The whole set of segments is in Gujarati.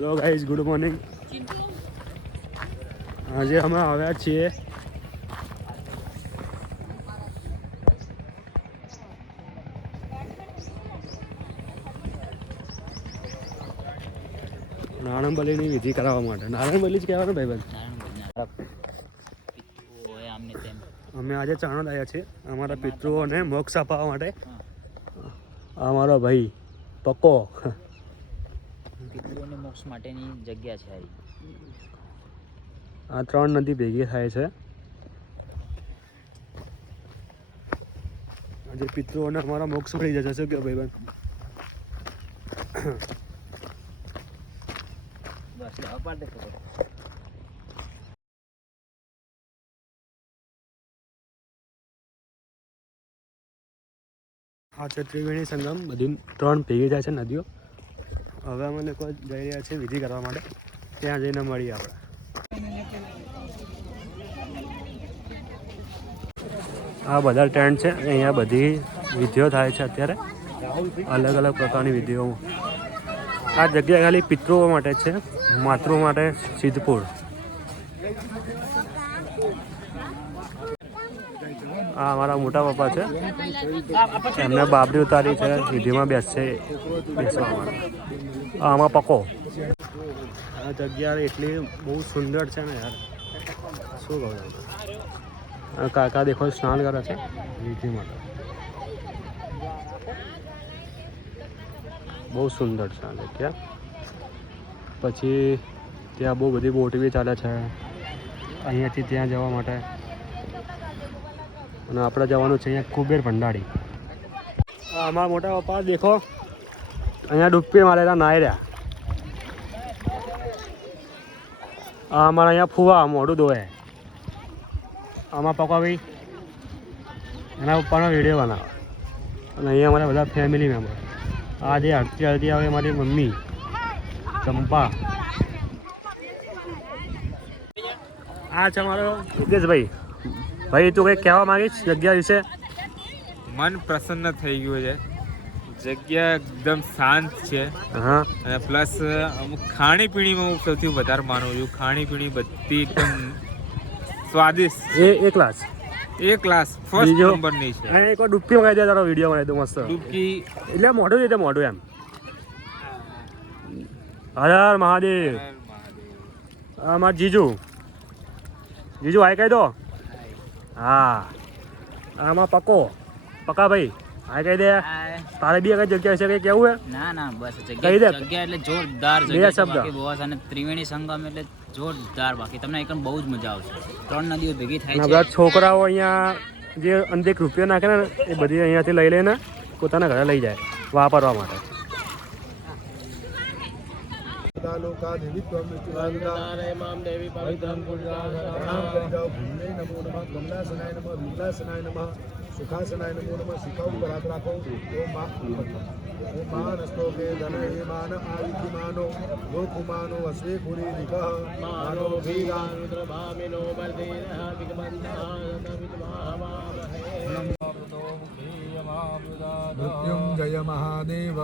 Hello guys, good morning. आज हम આવ્યા છીએ નારણબલીની વિધિ કરાવવા માટે। નારણબલી જ કહેવાનું ભાઈબંધ। અમે આજે ચાણોદ આવ્યા છીએ અમારા પિતૃઓને મોક્ષ અપાવવા માટે। અમારો ભાઈ પક્કો પિતૃઓને મોક્ષ માટેની જગ્યા છે આ ત્રણ નદી ભેગી થાય છે। આજે પિતૃઓને અમારા મોક્ષ મળી જશે। શું કહો ભાઈબંધ? આ છે ત્રિવેણી સંગમ। બધી ત્રણ ભેગી થાય છે નદીઓ। હવે અમે લોકો જઈ રહ્યા છીએ વિધિ કરવા માટે। ત્યાં જઈને મળીએ આપણે। આ બધા ટેન્ટ છે। અહીંયા બધી વિધિઓ થાય છે અત્યારે, અલગ અલગ પ્રકારની વિધિઓ। આ જગ્યા ખાલી પિતૃઓ માટે છે, માતૃ માટે સિદ્ધપુર। આ અમારા મોટા પપ્પા છે, એમને બાબરી ઉતારી છે, વિધિમાં બેસવા માટે। આમાં પકો આ જગ્યા એટલી બહુ સુંદર છે ને યાર, શું કહું તમને। કાકા દેખો સ્નાન કરે છે વિધિ માટે। બહુ સુંદર છે આ જગ્યા। પછી ત્યાં બહુ બધી બોટ બી ચાલે છે અહીંયાથી ત્યાં જવા માટે। અને આપણે જવાનું છે અહીંયા કુબેર ભંડારી। અમારા મોટા પપ્પા દેખો અહીંયા ડૂબકી મારેલા નાહી રહ્યા। આ અમારા અહીંયા ફુવા મોઢું ધોવે। આમાં પપ્પા ભાઈ એના પપ્પાનો વિડીયો બનાવે। અને અહીંયા અમારા બધા ફેમિલી મેમ્બર। આ જે હળતી આવે મારી મમ્મી ચંપા। આ છે મારો યોગેશભાઈ। ભાઈ તું કંઈક કહેવા માંગીશ જગ્યા વિશે? મન પ્રસન્ન થઈ ગયું છે। જગ્યા એકદમ શાંત છે। હા, અને પ્લસ અમુક ખાણીપીણીમાં હું સૌથી વધારે માનું છું। ખાણીપીણી બધી એકદમ સ્વાદિષ્ટ। એ ક્લાસ ફર્સ્ટ નંબરની છે। એક વાર ડૂબકી મગાવી દે, તારો વિડીયો બનાવી દો મસ્ત। ડૂબકી એટલે મોઢું રીતે મોઢું એમ। હર હર મહાદેવ। મારા જીજુ હાય કહી દો। હા, આમાં પક્કા ભાઈ હાય કહી દે। તારે બી કઈ જગ્યા છે કઈ કેવું હે? ના બસ કહી દે। જગ્યા એટલે જોરદાર જગ્યા છે બાકી બહુ। અને ત્રિવેણી સંગમ એટલે જોરદાર, બાકી તમને એકદમ બહુ જ મજા આવશે। ત્રણ નદીઓ ભેગી થાય છે। બધા છોકરાઓ અહીંયા જે અંદર રૂપિયો નાખે ને એ બધી અહીંયાથી લઈ લઈને પોતાના ઘરે લઈ જાય વાપરવા માટે। સુખાસનાય નમો નમઃ। શિખા ઉપર હાથ રાખો। ઓમ માનસ્તો કે ધન એ માન આવિધિમાનો લોકુમાનો અશ્વે પુરી વિકહ માનો ભીગાન ભામિનો બલદેહ મૃત્યુંજય મહાદેવ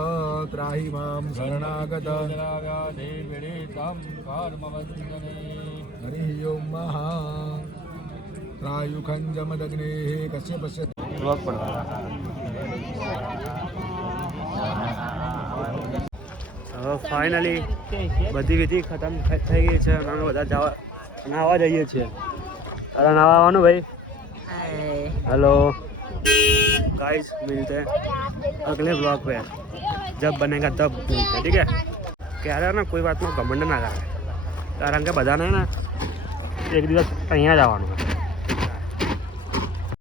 ત્રાહિ મામ શરણાગત। હરિ ઓમ મહા ત્રાયુખંજમદગ્ને કશ્યપસ્ય। હવે ફાઇનલી બધી વિધિ ખતમ થઈ ગઈ છે અને અમે બધા નાહવા જઈએ છીએ। તારા નાહવા આવવાનું ભાઈ? हेलो गाइस, मिलते हैं अगले ब्लॉग पे। जब बनेगा तब मिलते हैं, ठीक है? कह रहे हो ना कोई बात में घमंड ना करे, कारण के बधाने ना एक दिवस અહીંયા જવાનું।